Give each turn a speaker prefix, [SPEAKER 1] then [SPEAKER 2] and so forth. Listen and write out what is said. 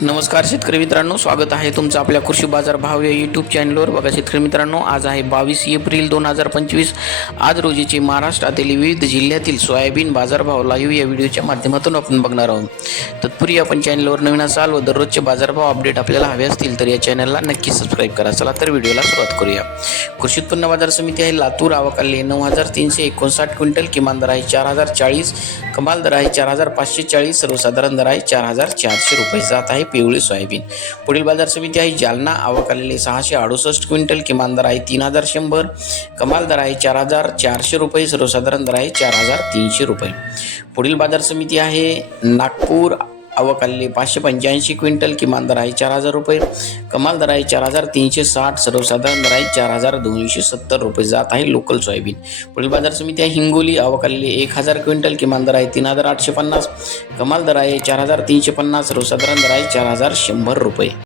[SPEAKER 1] नमस्कार शेतकरी मित्रांनो स्वागत आहे तुमचं आपल्या कृषी बाजार भाव या यूट्यूब चॅनलवर बघा शेतकरी मित्रांनो आज आहे बावीस एप्रिल दोन हजार पंचवीस. आज रोजीचे महाराष्ट्रातील विविध जिल्ह्यातील सोयाबीन बाजारभाव लाईव्ह या व्हिडिओच्या माध्यमातून आपण बघणार आहोत. तत्पूर्वी आपण चॅनलवर नवीन असाल व दररोजचे बाजारभाव अपडेट आपल्याला हवे असतील तर या चॅनलला नक्की सबस्क्राईब करा. चला तर व्हिडिओला सुरुवात करूया. कृषी उत्पन्न बाजार समिती आहे लातूर. आवाकाले नऊ हजार तीनशे एकोणसाठ क्विंटल. किमान दर आहे चार हजार चाळीस. कमाल दर आहे चार हजार पाचशे चाळीस. सर्वसाधारण दर आहे चार हजार चारशे रुपये. जात आहे पिवळी सोयाबीन. पुढील बाजार समिती आहे जालना. आवक आलेले सहाशे अडुसष्ट क्विंटल. किमान दर आहे तीन हजार शंभर. कमाल दर आहे चार हजार चारशे रुपये. सर्वसाधारण दर आहे चार हजार तीनशे रुपये. पुढील बाजार समिती आहे नागपूर आवक पाचशे पंच्याऐंशी क्विंटल किमान दर आहे चार हजार रुपये. कमाल दर आहे चार हजार तीनशे साठ. सर्वसाधारण दर आहे चार हजार दोनशे सत्तर रुपये. जात आहे लोकल सोयाबीन. पुढील बाजार समिती आहे. हिंगोली आवक आलेली एक हजार क्विंटल किमान दर आहे तीन हजार आठशे पन्नास. कमाल दर आहे चार हजार तीनशे पन्नास. सर्वसाधारण दर आहे चार हजार शंभर रुपये.